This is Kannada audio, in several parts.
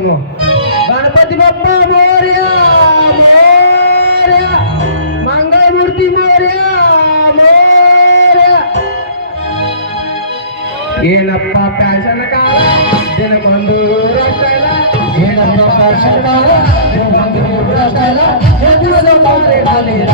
सुनो गणपति बप्पा मोरया मोरया मंगल मूर्ति मोरया मोरया ಏನಪ್ಪ ಪ್ಯಾಶನ್ ಕಾಲ ದಿನಕ್ಕೊಂದು ರಸ್ತೆಲ್ಲ ಏನಪ್ಪ ಪ್ಯಾಶನ್ ಕಾಲ ದಿನಕ್ಕೊಂದು ರಸ್ತೆಲ್ಲ ಎದುರದ ಮಾರೆ ಬಲಿರ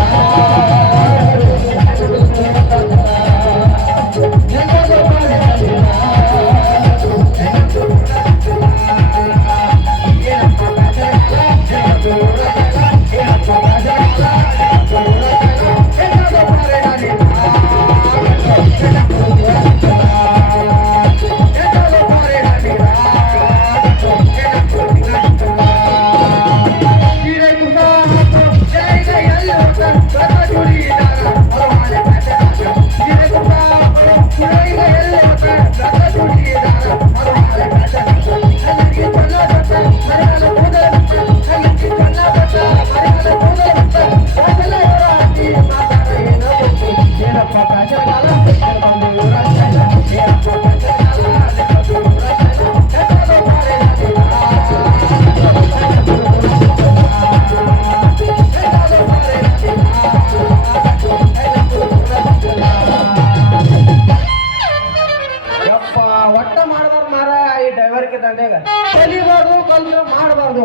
ಕಲಿಬಾರ್ದು ಕಲ್ತು ಮಾಡಬಾರ್ದು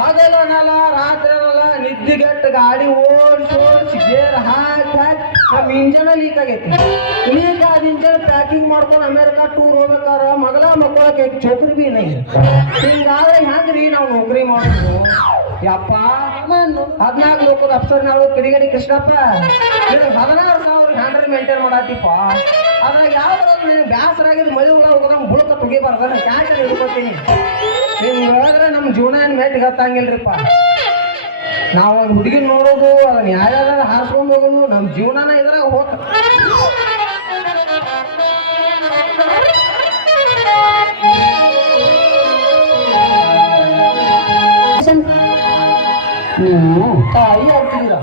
ಹಗಲನಲ್ಲ ರಾತ್ರಿ ಅನ್ನಲ್ಲ ನಿದ್ದಿಗೆಟ್ಟ ಗಾಡಿ ಓಡಿಸಿ ಗೇರ್ ಹಾಕಿ ನಮ್ಮ ಇಂಜನ್ ಲೀಕ್ ಆಗೈತಿ ಲೀಕ್ ಆದ ಇಂಜನ್ ಪ್ಯಾಕಿಂಗ್ ಮಾಡ್ಕೊಂಡು ಅಮೇರಿಕಾ ಟೂರ್ ಹೋಗ್ಬೇಕಾರ ಮಗಳ ಮಕ್ಕಳಕ್ಕೆ ಚೌಕರಿ ಬಿ ಇಲ್ಲ ಹಿಂಗಾದ್ರೆ ಹೆಂಗ್ರಿ ನಾವು ನೌಕರಿ ಮಾಡೋದು ಯಪ್ಪ 14 ಲೋಕದ ಅಫ್ಸರ್ನಾಳು ಕಿಡಿಗಡಿ ಕೃಷ್ಣಪ್ಪ 16,000 ಹ್ಯಾಂಡ್ರೆ ಮೇಂಟೈನ್ ಮಾಡತ್ತಿಪ್ಪ ಅದ್ರಾಗ ಯಾವ್ದು ಬ್ಯಾಸರ ಆಗಿದ್ದು ಮಳೆ ಹುಳ ಹೋಗೋದಂಗೆ ಬುಳಕ ತುಗಿಬಾರ್ದ ಕ್ಯಾಟ ಹಿಡ್ಕೊತೀನಿ ಹಿಂಗೆ ಹೇಳಿದ್ರೆ ನಮ್ಮ ಜೀವನ ಏನು ಮೆಟ್ಟಿಗೆ ಹತ್ತಂಗಿಲ್ರಿಪ್ಪ ನಾವು ಒಂದು ಹುಡುಗಿ ನೋಡೋದು ಅದನ್ನ ಯಾರ್ಯಾರು ಹಾರಿಸ್ಕೊಂಡು ಹೋಗೋದು ನಮ್ಮ ಜೀವನನ ಇದ್ರಾಗ ಹೋತ ನೀವು ತಾಯಿ ಆಗ್ತಿದ್ದೀರ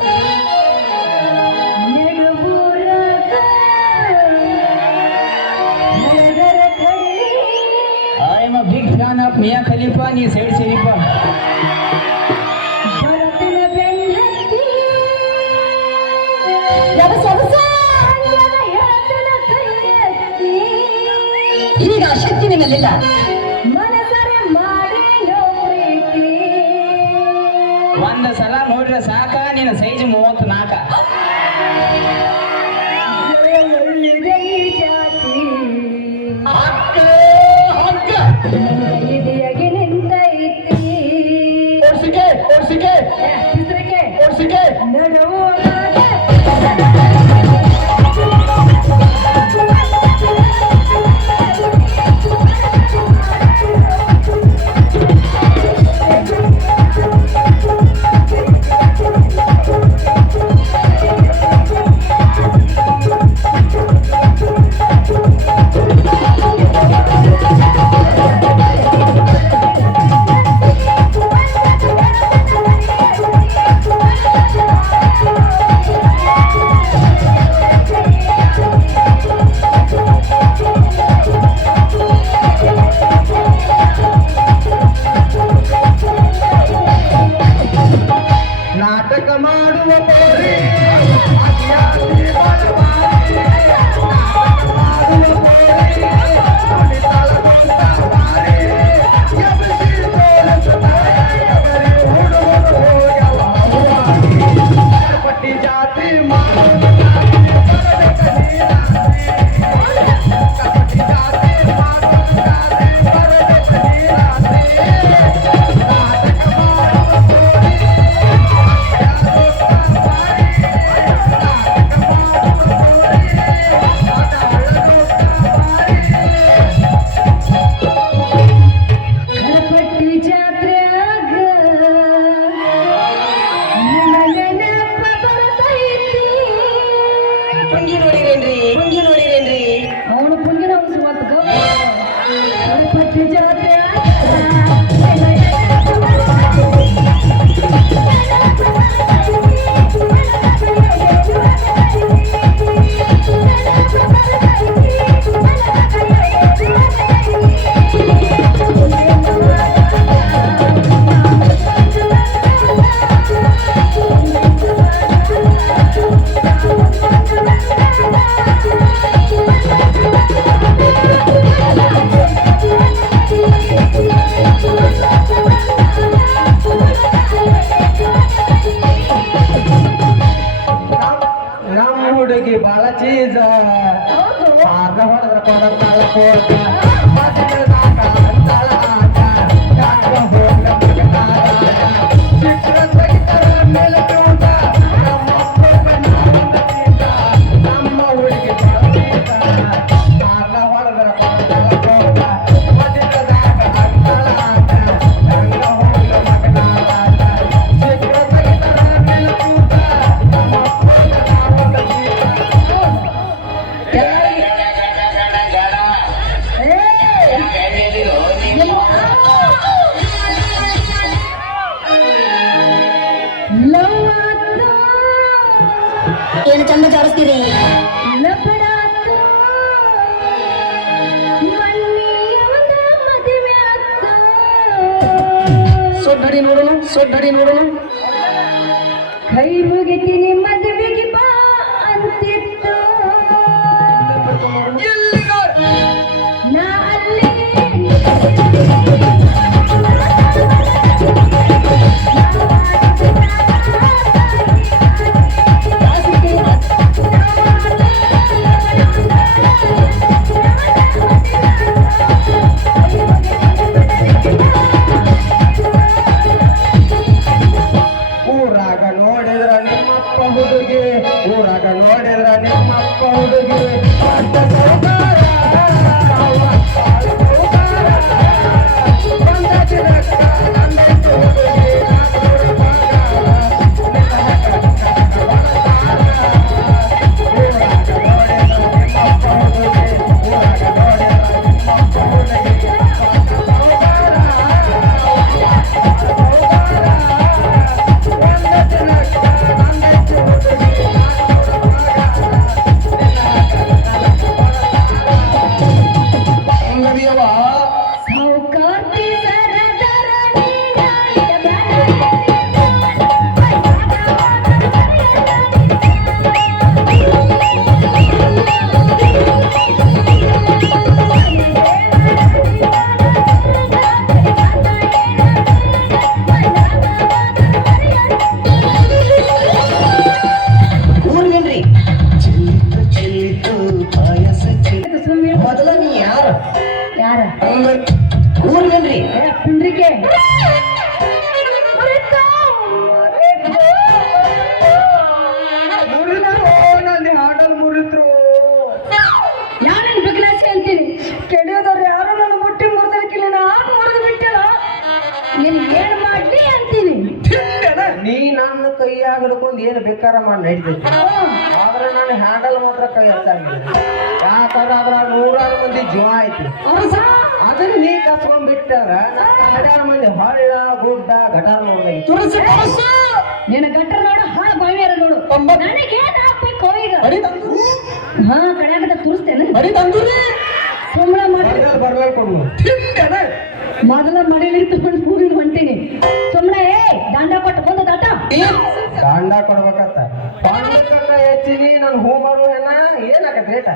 big fan of Mia Khalifa नी सैड शरीफा ಈಗ ಶಕ್ತಿ ನಿಮ್ಮಲ್ಲಿಲ್ಲ ಒಂದ ಸಲ ನೋಡ್ರೆ ಸಾಕ ನಿನ್ನ ಸೈಜ್ 34 ನಾಟಕ ಮಾಡುವ ಪೌರಿ ಪಟ್ಟಿ ಜಾತಿ ಬಾಳ ಚೀಸ ಹೌದು ಆರ್ನ ಹೊಡೆದ್ರ ಕೊಡಂತಾಳ ಕೋಟ ಮದಿಲದಾಗ ಅಂತಾಳ ಆಟ ಯಾಕ ಹೋಗ ಮಗನಾದ ಚಿತ್ರ ತೆಗಿತಾರ ಮೇಲೆ ತೂಟ ನಮ್ಮ ಹುಡುಗಿ ಬೀಟ ಆರ್ನ ಹೊಡೆದ್ರ ಕೊಡಂತಾಳ ಕೋಟ ಮದಿಲದಾಗ ಅಂತಾಳ ಆಟ ಯಾಕ ಹೋಗ ಮಗನಾದ ಚಿತ್ರ ತೆಗಿತಾರ ಮೇಲೆ ತೂಟ ನಮ್ಮ ಹುಡುಗಿ ಏನು ಚಂದ ಜಾರಿಸ್ತೀರಿ ಸೊಡ್ಡಡಿ ನೋಡೋಣ ಕೈ ಮುಗಿತೀನಿ ಮದುವೆಗೆ ಬಾ ಅಂತಿತ್ತು ನಾ ಅಲ್ಲೇ ಊರಾಗ ನೋಡಿದ್ರ ನಿಮ್ಮಪ್ಪ ಹುಡುಗಿ ಊರಾಗ ನೋಡಿದ್ರ ನಿಮ್ಮಪ್ಪ ಹುಡುಗಿ ಅಡ್ಡ ಸರ್ದಾರ, ಅವ ಕಾಲು ಕೂಗಾರ. ಬಂದ ದಿನಕ್ಕ ನನ್ನ ಹೆಂಡ್ತಿ ಹುಡುಗಿ ನಾಲ್ಕೂರ ಬಂಗಾರ. ನಿನ್ನ ಹಠ ಬಳಸಾರ. ಊರಾಗ ನೋಡಿದ್ರ ನಿಮ್ಮಪ್ಪ ಹುಡುಗಿ ಊರಾಗ ನೋಡಿದ್ರ ನಿಮ್ಮಪ್ಪ ಹುಡುಗಿ ಅಡ್ಡ ಸರ್ದಾರ, ಸೌಕಾರ್ತಿ ಸರದರ ಊರ್ಗೇನ್ರಿ ಮೊದಲ ನೀ ಯಾರ ಯಾರ ಊರ್ಗೇನ್ರಿ ಕುಂದ್ರಿಕೆ ನಂದಿ ಹಾಡಲ್ ಮುರಿದ್ರು ನಾನೇನು ಬಿಗ್ಲಾಸಿ ಅಂತೀನಿ ಕೆಡಿಯೋದವ್ರು ಯಾರು ನನ್ನ ಮುಟ್ಟಿ ಮುರಿದರ್ಕಿಲ್ಲ ನಾನು ಮುರಿದು ಬಿಟ್ಟಿಲ್ಲ ನೀನು ಏನು ಮಾಡ್ಲಿ ಅಂತೀನಿ ನೀ ನನ್ನ ಕೈಯಾಗ ಹಿಡ್ಕೊಂಡು ಏನು ಬೇಕಾರ ಮಾಡಿ ನಡೀತೈತಿ ಆದ್ರೆ ನಾನು ಹ್ಯಾಂಡಲ್ ಮಾತ್ರ ಕೈ ಹಚ್ಚಾಗಿಲ್ಲ ಯಾಕಂದ್ರೆ ಅದ್ರ ನೂರಾರು ಮಂದಿ ಜೀವ ಐತಿ ಅದನ್ನ ನೀ ಕಸ್ಕೊಂಡ್ ಬಿಟ್ಟಾರ ಹನ್ನೆರಡು ಮಂದಿ ಹಳ್ಳ ಗುಡ್ಡ ಗಟಾರ ನೋಡ್ಲಾಗಿ ನಿನ್ನ ಗಟ್ರ ನೋಡು ಹಾಳು ಬಾವಿಯಾರ ನೋಡು ನನಗೆ ಏನ್ ಹಾಕ್ಬೇಕು ಈಗ ಹಾ ಕಡ್ಯಾಕದ ತೋರಿಸ್ತೇನೆ ಸುಮ್ಮನೆ ಮಾಡಿ ಬರ್ಲಲ್ ಕೊಡ್ಲು ಮೊದಲ ಮನೇಲಿ ತಗೊಂಡು ಕೂಡಿ ಹೊಂಟೀನಿ ಸುಮ್ಮನೆ ದಂಡ ಕೊಟ್ಟು ಬಂದ ದಾಟ ದಾಂಡ ಕೊಡ್ಬೇಕತ್ತ ಪಾಂಡಕ್ಕ ಹೆಚ್ಚಿನಿ ನನ್ ಹೂಮರು ಏನಾಗತ್ ರೇಟ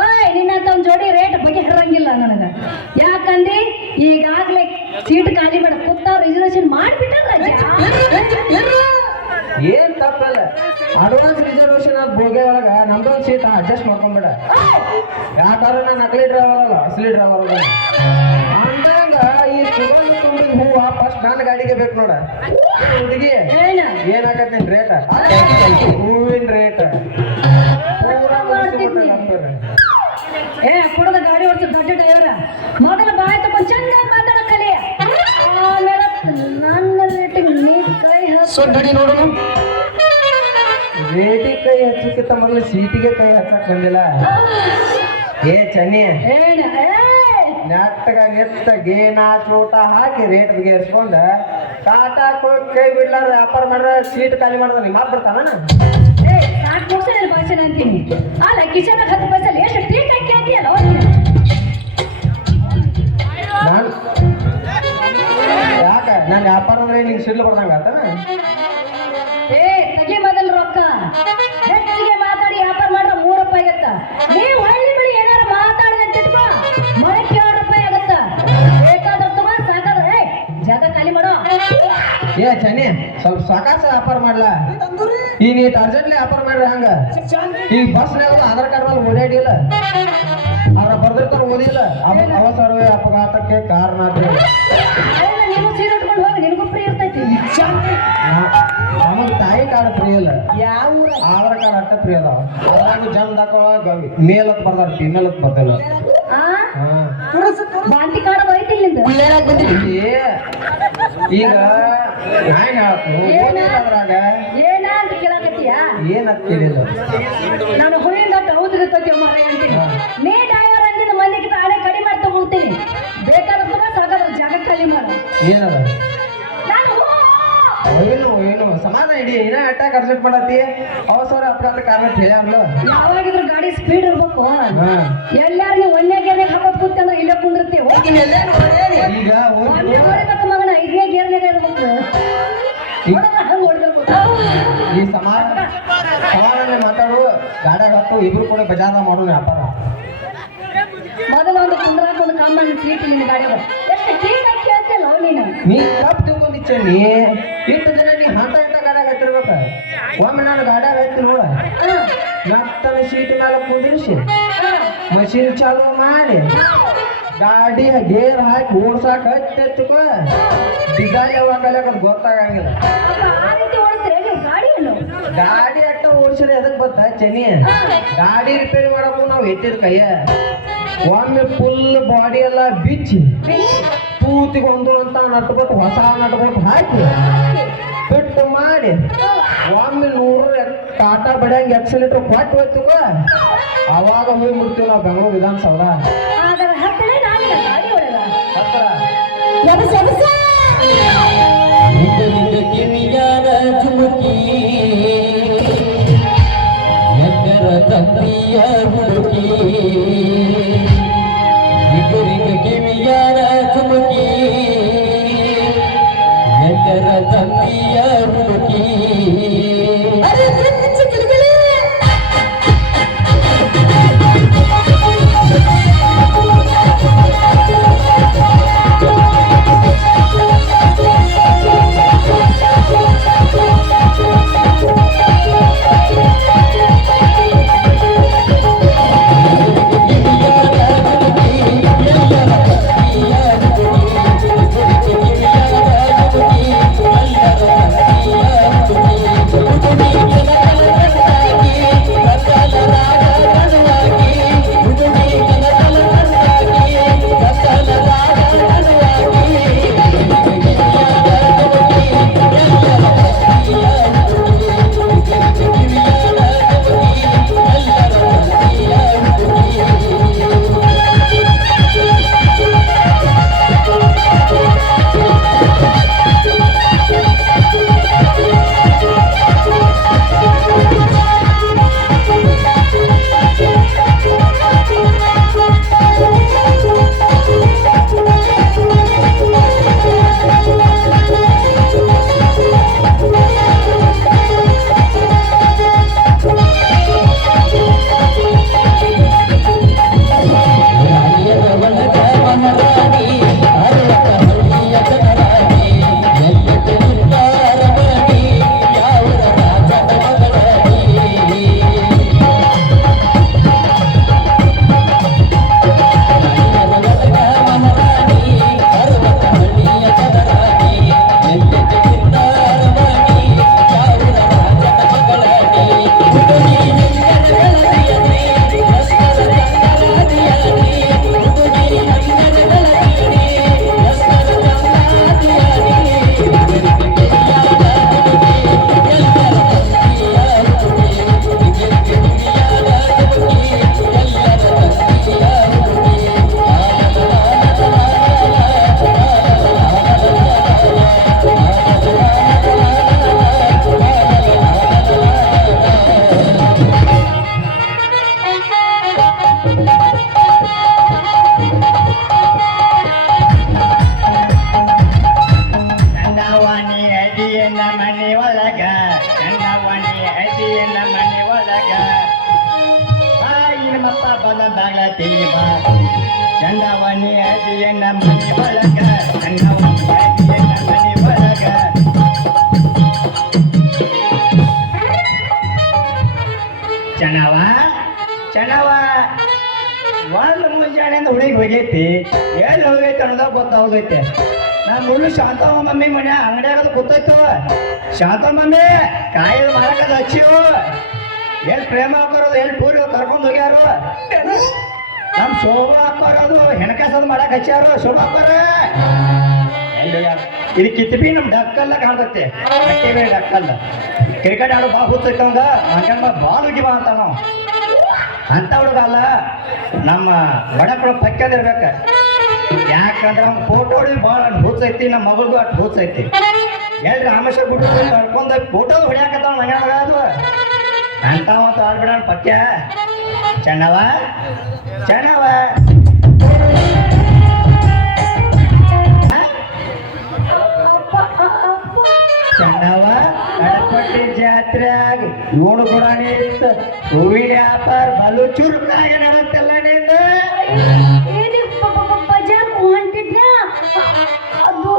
ಓಯ್ ನಿನ್ನಂತ ಒಂದ್ ಜೋಡಿ ರೇಟ್ ಬಗ್ಗೆ ಹರಂಗಿಲ್ಲ ನನಗ ಯಾಕಂದ್ರೆ ಈಗಾಗ್ಲೇ ಸೀಟ್ ಖಾಲಿ ಮಾಡ ಕೂತ ರಿಸರ್ವೇಶನ್ ಮಾಡ್ಬಿಟ್ಟಾರ ಏನ್ ತಪ್ಪಲ್ಲ ಅಡ್ವಾನ್ಸ್ ರಿಸರ್ವೇಶನ್ ಆದ ಬೋಗೆ ಒಳಗ ನಮ್ದೊಂದ್ ಸೀಟ್ ಅಡ್ಜಸ್ಟ್ ಮಾಡ್ಕೊಂಡ್ಬಿಡ ಯಾಕಂದ್ರೆ ನಾನು ನಕಲಿ ಡ್ರೈವರ್ ಅಲ್ಲ ಅಸಲಿ ಡ್ರೈವರ್ ಅದ ಅಂದಂಗ ಈ ಸುಗಂಧ ತುಂಬಿದ ಹೂವ ಫಸ್ಟ್ ನನ್ನ ಗಾಡಿಗೆ ಬೇಕು ನೋಡ ಹುಡುಗಿ ಏನ ಏನಾಗತ್ ನಿನ್ ರೇಟ ಹೂವಿನ ರೇಟ್ ಪೂರಾ ಮುಗಿಸ್ಬಿಟ್ಟ ಏ ಕೊಡದ ಗಾಡಿ ಓಡಿಸೋ ದೊಡ್ಡ ಡ್ರೈವರ ಮೊದಲ ಬಾಯ್ ತಗೊಂಡ್ ಚಂದ ಮಾತಾಡ ಕಲಿಯ ಆಮೇಲೆ ನನ್ನ ರೇಟಿಂಗ್ ನೀ ಕೈ ಸೊಡ್ಡಡಿ ನೋಡೋಣ ರೇಟಿ ಕೈ ಹಚ್ಚಕ್ಕಿಂತ ಮೊದಲು ಸೀಟಿಗೆ ಕೈ ಹಚ್ಚಕ್ ಬಂದಿಲ್ಲ ಏ ಚನ್ನಿ ಏನ ನೆಟ್ಟಗ ನೆತ್ತ ಗೇನ ಚೋಟ ಹಾಕಿ ರೇಟ್ ಬಗೆಹರಿಸ್ಕೊಂಡ ಟಾಟಾ ಕೈ ಬಿಡ್ಲಾರ ವ್ಯಾಪಾರ ಮಾಡ್ರ ಸೀಟ್ ಖಾಲಿ ಮಾಡ್ದ ನಿಮ್ಮ ಬರ್ತಾನ ಏ ಸಾಕು ಮುಗಿಸ ಭಾಷಣ ಅಂತೀನಿ ಅಲ್ಲ ಕಿಚನ್ 10 ಪೈಸಲ್ಲಿ ಎಷ್ಟು ಟೀ ಕೈ ಕೇಳ್ತೀಯಲ್ಲ ನಾನು ಯಾಕ ನಾನು ವ್ಯಾಪಾರ ಅಂದ್ರೆ ನಿಂಗೆ ಸಿಡ್ಲು ಬರ್ದಂಗ ಆತನ ಏ ತಗಿ ಮೊದಲು ರೊಕ್ಕ ಹೆಚ್ಚಿಗೆ ಮಾತಾಡಿ ವ್ಯಾಪಾರ ಮಾಡ್ರ 3 ರೂಪಾಯಿ ಆಗತ್ತ ನೀವು ಹಳ್ಳಿ ಬಳಿ ಏನಾರ ಮಾತಾಡಿದಂತ ಇಟ್ಕೋ ಮರಕ್ಕೆ 2 ರೂಪಾಯಿ ಆಗತ್ತ ಬೇಕಾದ್ರೆ ತಗೋ ಸಾಕಾದ್ರೆ ಜಾಗ ಖಾಲಿ ಮಾಡೋ ಏ ಚನಿ ಸ್ವಲ್ಪ ಸಾಕಾಸ ವ್ಯಾಪಾರ ಮಾಡ್ಲಾ ಈ ನೀ ಅರ್ಜೆಂಟ್ಲಿ ವ್ಯಾಪಾರ ಮಾಡ್ರಿ ಹಂಗ ಈ ಬಸ್ನಾಗ ಆಧಾರ್ ಕಾರ್ಡ್ ಮೇಲೆ ಓಡಾಡಿಲ್ಲ ಅವ್ರ ಬರ್ದಿರ್ತಾರ ಓದಿಲ್ಲ ಅವಸರವೇ ಅಪಘಾತಕ್ಕೆ ಕಾರಣ ಅಂತ ಹೇಳಿ ನೀನು ಸೀರೆ ಉಟ್ಕೊಂಡು ಹೋಗಿ ನಿನಗೂ ಫ್ರೀ ಇರ್ತೈತಿ ನಮಗ್ ತಾಯಿ ಕಾರ್ಡ್ ಫ್ರೀ ಇಲ್ಲ ಯಾವ ಆಧಾರ್ ಕಾರ್ಡ್ ಅಟ್ಟ ಫ್ರೀ ಅದಾವ ಅದ್ರಾಗ ಜಮ್ ಹಾಕೊಳಗ ಮೇಲತ್ ಬರ್ದಾರ ಫಿಮೇಲತ್ ಬರ್ದಿಲ್ಲ ಬಾಂತಿ ಕಾರ್ಡ್ ಬೈತಿಲ್ಲಿಂದ ಈಗ ನಾನ್ ಹೇಳತ್ರಾಗ ಏನ ಅಂತ ಕೇಳಕತ್ತೀಯಾ ಏನಂತ ಕೇಳಿಲ್ಲ ನಾನು ಹುಳಿಯಿಂದ ಹೌದಿರ್ತೈತಿ ಮಾರ ಅಂತೀನಿ ನೀ ಡ್ರೈವರ್ ಅಂದಿನ ಮಂದಿಗೆ ತಾನೇ ಕಡಿಮೆ ಮಾಡಿ ತಗೊಳ್ತೀನಿ ಬೇಕಾದ್ರೆ ಸಾಕಾದ್ರೆ ಜಾಗ ಖಾಲಿ ಮಾಡು ಏನದ ನಾನು ಏನು ಸಮಾನ ಇಡಿ ಏನ ಅಟ್ಯಾಕ್ ಅರ್ಜೆಂಟ್ ಮಾಡತ್ತಿ ಅವಸರ ಅಪಘಾತ ಕಾರಣ ಹೇಳ್ಯಾರ್ಲು ಯಾವಾಗಿದ್ರು ಗಾಡಿ ಸ್ಪೀಡ್ ಇರ್ಬೇಕು ಎಲ್ಲಾರು ನೀವು ಒಂದೇ ಗೇರ್ನಾಗ ಹಾಕೋದ್ ಕೂತ ಅಂದ್ರೆ ಇಲ್ಲೇ ಕುಂದಿರ್ತೀವಿ ಈಗ ಹೊಡಿಬೇಕು ಮಗನ ಐದನೇ ಗೇರ್ನಾಗ ಇರ್ಬೇಕು ಹಂಗ ಹೊಡ್ಬೇಕು ಈ ಸಮಾನ ಮಾತಾಡು ಗಾಡ್ಯಾಗ ಹತ್ತು ಇಬ್ರು ಕೂಡ ಬಜಾರ ಮಾಡೋಣ ವ್ಯಾಪಾರ ಮೊದಲ ಒಂದು ಕುಂದ್ರಾಕ ಒಂದು ಕಾಮನ್ ಸೀಟ್ ನಿನ್ನ ಗಾಡಿ ಎಷ್ಟು ಕ್ಲೀನಾಗಿ ಕೇಳ್ತಿಲ್ಲ ನೀನು ನೀ ತಪ್ಪು ತಿಳ್ಕೊಂಡಿಚ್ಚೆ ನೀ ಇಷ್ಟು ದಿನ ನೀ ಹಂತ ಗಾಡ್ಯಾಗ ಹತ್ತಿರ್ಬೇಕ ಒಮ್ಮೆ ನಾನು ಗಾಡ್ಯಾಗ ಹತ್ತಿ ನೋಡ ಮತ್ತನ ಸೀಟ್ ಮೇಲೆ ಕುಂದಿರಿಸಿ ಮಷೀನ್ ಚಾಲು ಮಾಡಿ ಗಾಡಿ ಗೇರ್ ಹಾಕಿ ಓಡ್ಸಾಕ ಹತ್ತಿಕೋ ಡಿಸೈನ್ ಯಾವಾಗ ಕಲಿಯೋದು ಗೊತ್ತಾಗಂಗಿಲ್ಲ ಆ ರೀತಿ ಓಡಿಸ್ತೀರ ನೀವು ಗಾಡಿಯನ್ನು ಗಾಡಿ ಅಟ್ಟ ಓಡಿಸಿದ್ರೆ ಎದಕ್ ಬತ್ತ ಚೆನ್ನಿ ಗಾಡಿ ರಿಪೇರಿ ಮಾಡಕ್ಕೂ ನಾವು ಎತ್ತಿದ ಕೈಯ ಒಮ್ಮೆ ಫುಲ್ ಬಾಡಿ ಎಲ್ಲ ಬಿಚ್ಚಿ ತೂತಿಗೊಂದು ಅಂತ ನಟ್ಕೊಟ್ಟು ಹೊಸ ನಟ್ಕೊಟ್ಟು ಹಾಕಿ ಬಿಟ್ಟು ಮಾಡಿ ಒಮ್ಮೆ 100 ಕಾಟ ಬಡಿಯಂಗೆ ಎಕ್ಸಲೇಟರ್ ಕೊಟ್ಟು ಹೋಯ್ತುಕೋ ಅವಾಗ ಹೋಗಿ ಮುಡ್ತೀವಿ ನಾವು ಬೆಂಗಳೂರು ವಿಧಾನಸೌಧ ಅದರ ಹತ್ತಲೇ ನಾನಿಲ್ಲ ಗಾಡಿ ಹೊಡೆದ ಹತ್ರ ಕಿವಿಯಾದ ಚುಮುಕಿ ಎಕ್ಕರ ತಂದೆಯ ಹುಡುಕಿ ಇಬ್ಬರಿಗೆ ಕಿವಿಯಾದ ಚುಮುಕಿ ಎಕ್ಕರ ತಂದೆಯ ಹುಡುಕಿ ಚಂದವನಿ ಅದಿಯನ್ನ ಮನೆ ಒಳಗ ಚಂದವನಿ ಅದಿಯನ್ನ ಮನೆ ಒಳಗ ಒಂದು ಮುಂಜಾನೆಯಿಂದ ಹುಡುಗಿ ಹೋಗೈತಿ ಎಲ್ಲಿ ಹೋಗೈತಿ ಅನ್ನೋದಾಗ ಗೊತ್ತಾಗೋದೈತೆ ನಾ ಮುಳ್ಳು ಶಾಂತಮ್ಮ ಮಮ್ಮಿ ಮನೆ ಅಂಗಡಿಯಾಗದು ಕೂತೈತು ಶಾಂತ ಮಮ್ಮಿ ಕಾಯಿಲ್ ಮಾರಕದ ಹಚ್ಚಿವು ಎಲ್ಲಿ ಪ್ರೇಮ ಹಾಕೋರೋದು ಎಲ್ಲಿ ಟೂರ್ ಕರ್ಕೊಂಡು ಹೋಗ್ಯಾರು ನಮ್ಮ ಶೋಭಾ ಹಾಕೋರೋದು ಹೆಣಕಾಸದು ಮಾಡಕ್ ಹಚ್ಚಾರು ಶೋಭಾ ಹಾಕೋರ ಎಲ್ಲಿ ಹೋಗ್ಯಾರ ಇದು ಕಿತ್ತಬಿ ನಮ್ಮ ಡಕ್ಕಲ್ಲ ಕಾಣ್ತೈತೆ ಬೇರೆ ಡಕ್ಕಲ್ಲ ಕ್ರಿಕೆಟ್ ಆಡೋ ಬಾ ಕೂತೈತೆ ಅವಂಗ ಹಂಗಮ್ಮ ಬಾಲ್ ಉಗಿ ಬಾ ಅಂತ ನಾವು ಅಂತ ಹುಡುಗ ಅಲ್ಲ ನಮ್ಮ ಒಡಕಳು ಪಕ್ಯದಿರ್ಬೇಕ ಯಾಕಂದ್ರೆ ಅವ್ನ ಫೋಟೋ ಹೊಡಿ ಭಾಳ ಹೂಸೈತಿ ನಮ್ಮ ಮಗಳಿಗೂ ಅಷ್ಟು ಹೂಸೈತಿ ಎಲ್ಲಿ ರಾಮೇಶ್ವರ ಬಿಟ್ಟು ಕರ್ಕೊಂಡ ಫೋಟೋ ಹೊಡ್ಯಾಕತ್ತಾವ ನಂಗೆ ಮಗ ಅದು ಅಂತ ಮತ್ತು ಆಡ್ಬಿಡ ಪಕ್ಯ ಚೆನ್ನವ ಚೆನ್ನವ ಚೆನ್ನವ ಕಡಪಟ್ಟಿ ಜಾತ್ರೆಯಾಗ ನೋಡು ಗುಡಾಣಿ ಇತ್ತು ಹೂವಿನ ವ್ಯಾಪಾರ ಬಲು ಚುರುಕಾಗ ನಡತ್ತಲ್ಲ ನಿಂದ ಬಜಾರ್ ಹೊಂಟಿದ್ನ ಅದು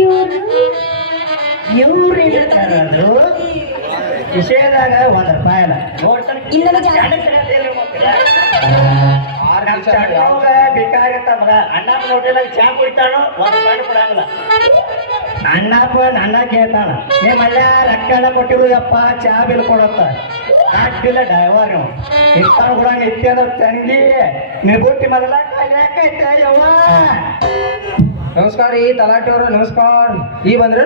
ಇವರು ಇವ್ರು ಹೇಳ್ತಾರದು ವಿಷಯದಾಗ ₹1 ಅಲ್ಲ ನೋಡ್ತಾನೆ ಬೇಕಾಗತ್ತ ಮಗ ಅಣ್ಣಪ್ಪ ಹೋಟೆಲಾಗ ಚಾ ಕುಡಿತಾನೋ ₹1 ಕೊಡಂಗಿಲ್ಲ ಅಣ್ಣಪ್ಪ ನನ್ನ ಕೇಳ್ತಾನ ನಿಮ್ಮಲ್ಲ ರೊಕ್ಕ ಕೊಟ್ಟಿರು ಯಪ್ಪ ಚಾ ಬಿಲ್ ಕೊಡತ್ತ ಅಡ್ಡಿಲ್ಲ ಡ್ರೈವರ್ ನೀವು ಇಂಥವ್ ಕೂಡ ನಿತ್ಯದ ತಂಗಿ ನಿಬುಟ್ಟಿ ಮೊದಲ ಯಾಕೈತೆ ಯವ್ವ ನಮಸ್ಕಾರ ರೀ ತಲಾಟಿ ಅವರು ನಮಸ್ಕಾರ ಈ ಬಂದ್ರಿ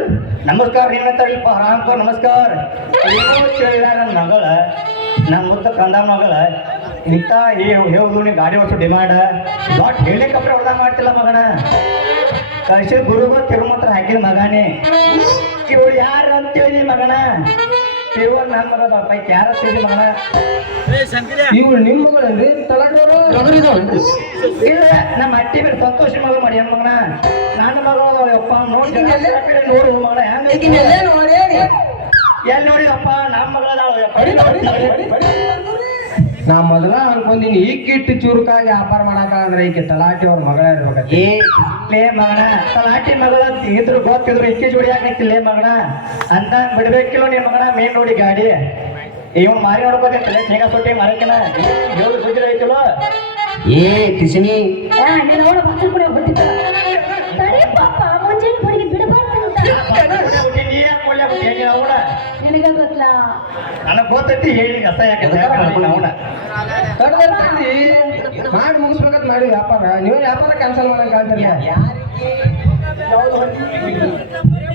ನಮಸ್ಕಾರ ನಿನ್ನತ್ತಪ್ಪ ರಾಮ್ಕೋ ನಮಸ್ಕಾರ ಏನೋ ಕೇಳಿದ ನನ್ನ ಮಗಳ ನಮ್ಮ ಮುದ್ದ ಕಂದ ಮಗಳ ಇಂಥ ಹೇಳುದು ನೀ ಗಾಡಿ ಓಡಿಸೋ ಡಿಮಾಂಡ್ ದೊಡ್ಡ ಹೆಲಿಕಾಪ್ಟರ್ ಹೊಡೆದ ಮಾಡ್ತಿಲ್ಲ ಮಗನ ಕಳಿಸಿ ಗುರುಗೂ ತಿರುಮತ್ರ ಹಾಕಿದ ಮಗನೇ ಇವಳು ಯಾರು ಅಂತೇಳಿ ಮಗನ ಇವ್ರು ನನ್ನ ಮಗದ ಪೈಕಿ ಯಾರು ಅಂತೇಳಿ ಮಗನ ಇವ್ರು ನಿಮ್ಮ ಮಗಳನ್ರಿ ತಲಾಟಿ ಅವರು ಇಲ್ಲ ನಮ್ಮ ಅಟ್ಟಿ ಬೇರೆ ಸಂತೋಷ ಮಗಳು ಮಾಡಿ ಮಗನ ನನ್ನ ಮಗಳು ಯಪ್ಪ ನೋಡಿ ನೋಡು ಮಗಳ ಹೆಂಗ ಎಲ್ಲಿ ನೋಡಿದಪ್ಪ ನಮ್ಮ ಮಗಳದಾಳ ನಾ ಮೊದಲ ಅನ್ಕೊಂದಿನಿ ಈ ಕಿಟ್ಟು ಚುರುಕಾಗಿ ವ್ಯಾಪಾರ ಮಾಡಕ್ಕಾದ್ರೆ ಈಕೆ ತಲಾಟಿ ಅವ್ರ ಮಗಳ ಇರ್ಬೇಕಂತ ಏ ಲೇ ಮಗನ ತಲಾಟಿ ಮಗಳ ಇದ್ರು ಗೊತ್ತಿದ್ರು ಇಕ್ಕಿ ಜೋಡಿ ಹಾಕಿಲ್ಲ ಮಗನ ಅಂತ ಬಿಡ್ಬೇಕಿಲ್ಲ ನೀನ್ ಮಗನ ಮೇನ್ ನೋಡಿ ಗಾಡಿ ಇವನ್ ಮಾರಿ ನೋಡ್ಕೋತೈತಲ್ಲ ಶೇಂಗಾ ಸೊಟ್ಟಿ ಮಾರಕಿನ ಹೇಳು ಸುದ್ದಿ ಐತಿಲ್ಲ ಏ ಕಿಸಿನಿ ನೀನು ಅವಳ ಬಚ್ಚಲ್ ಕೂಡ ಹೊಟ್ಟಿದ್ದ ತಡಿ ಪಾಪ ಮುಂಜಾನೆ ಹುಡುಗಿ ಬಿಡಬಾರ್ದು ನೀ ಯಾಕೆ ಕೊಡ್ಲಿ ಅವನ ನಿನಗ ಗೊತ್ತಲ್ಲ ನನಗ್ ಗೊತ್ತೈತಿ ಹೇಳಿ ಕಸ ಯಾಕೆ ಅವನ ಮಾಡಿ ಮುಗಿಸ್ಬೇಕಂತ ಮಾಡಿ ವ್ಯಾಪಾರ ನೀವು ವ್ಯಾಪಾರ ಕ್ಯಾನ್ಸಲ್ ಮಾಡಕ್ ಆಗ್ತಿಲ್ಲ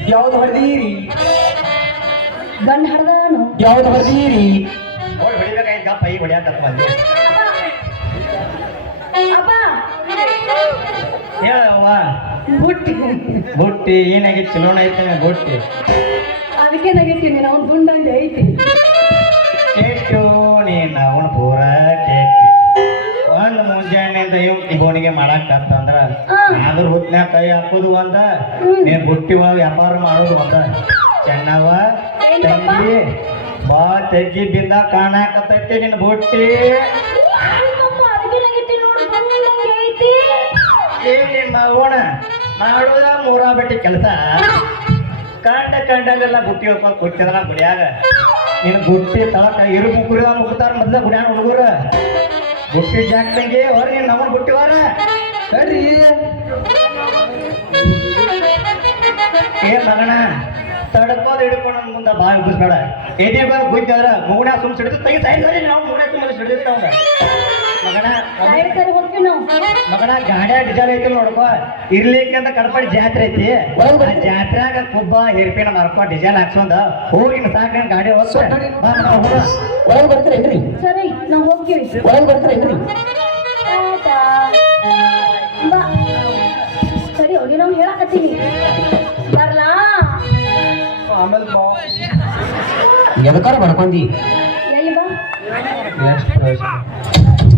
ಯಾವ್ದು ಹೊಡೆದೀರಿ ಗಂಡ ಹಡ್ದಾನು ಯಾವ್ದು ಬರ್ತೀರಿ ನೋಡಿ ಹೊಡಿಬೇಕಾಯ್ತು ಗಪ್ಪ ಈಗ ಹೊಡ್ಯಾಕತ್ತ ಬಂದಿ ಅಪ್ಪ ಹೇಳವ್ವ ಬುಟ್ಟಿ ಬುಟ್ಟಿ ಏನಾಗಿ ಚಲೋಣ ಐತೆ ಬುಟ್ಟಿ ಅದಕ್ಕೆ ನಗಿತೀನಿ ನಾವು ದುಂಡಂಗೆ ಐತಿ ಕೆಟ್ಟು ನೀನು ಅವನು ಪೂರ ಕೆಟ್ಟಿ ಒಂದು ಮುಂಜಾನೆಯಿಂದ ಬೋಣಿಗೆ ಮಾಡಕ್ಕಂತಂದ್ರ ಆದ್ರ ಹುಟ್ನ್ಯಾಗ ಕೈ ಹಾಕೋದು ಒಂದ ನೀನ್ ಬುಟ್ಟಿ ಒಳಗೆ ವ್ಯಾಪಾರ ಮಾಡೋದು ಒಂದ ಚೆನ್ನವ ತಂಗಿ ಬಾ ತೆಗ್ಗಿ ಬಿದ್ದ ಕಾಣಕತ್ತೈತಿ ನಿನ್ನ ಬುಟ್ಟಿ ಅದಕ್ಕೆ ನಗಿತೀನಿ ನೋಡು ದುಂಡಂಗೆ ಐತಿ ಏ ನಿಮ್ಮ ಅವಣ ಮಾಡುದ ಮೂರ ಬಟ್ಟಿ ಕೆಲಸ ಕಂಡಲ್ಲೆಲ್ಲ ಬುಟ್ಟಿ ಹೊಡ್ಕೊಂಡು ಕೊಟ್ಟಿದ್ರ ಗುಡಿಯಾಗ ನೀನು ಬುಟ್ಟಿ ತಳಕ ಇರು ಮುಗುರ ಮುಗ್ತಾರ ಮೊದ್ಲ ಗುಡಿಯಾಗ ಹುಡುಗರ ಬುಟ್ಟಿ ಜಾಕ್ತಂಗೆ ಹೊರ ನೀನು ನಮ್ಮನ್ ಬುಟ್ಟಿ ಹೊರ ಸರಿ ಏ ಮಗನ ತಡ್ಕೋದು ಹಿಡ್ಕೊಂಡು ನನ್ನ ಮುಂದೆ ಬಾಯಿ ಉಬ್ಬಿಸ್ಬೇಡ ಏನೇ ಬಂದು ಗುದ್ದಾದ್ರ ಮುಗುಡ ಸುಮ್ ಸಿಡಿದು ತೆಗಿ ಸರಿ ನಾವು ಮುಗುಡ ತುಂಬ ಸಿಡಿದ್ರಿ ಅವಂಗ ಮಗನ ಸೈಡ್ ಕಡೆ ಹೋಗ್ತೀವಿ ನಾವು ಮಗನ ಗಾಡ್ಯಾ ಡಿಜಲ್ ಐತಿ ನೋಡ್ಕೋ ಇರ್ಲಿಕ್ಕೆ ಅಂತ ಕಡಪಡಿ ಜಾತ್ರೆ ಐತಿ ಆ ಜಾತ್ರೆಯಾಗ ಕೊಬ್ಬ ಹಿರ್ಪಿನ ಮಾರ್ಕೊ ಡಿಜಲ್ ಹಾಕ್ಸೊಂದ ಹೋಗಿ ಸಾಕ ಗಾಡಿ ಹೋಗ್ಸ ಒಳಗೆ ಬರ್ತೀರೇನ್ರಿ ಸರಿ ನಾವು ಹೋಗ್ತೀವಿ ಒಳಗೆ ಬರ್ತೀರೇನ್ರಿ ಟಾಟಾ. ಬಾ ಸರಿ ಹೋಗಿ ನಾವು ಹೇಳಕತ್ತೀವಿ ಬರ್ಲಾ ಆಮೇಲೆ ಬಾ ಎದಕಾರ ಮಾಡ್ಕೊಂಡಿ ಎಲ್ಲಿ ಬಾ ಎಷ್ಟು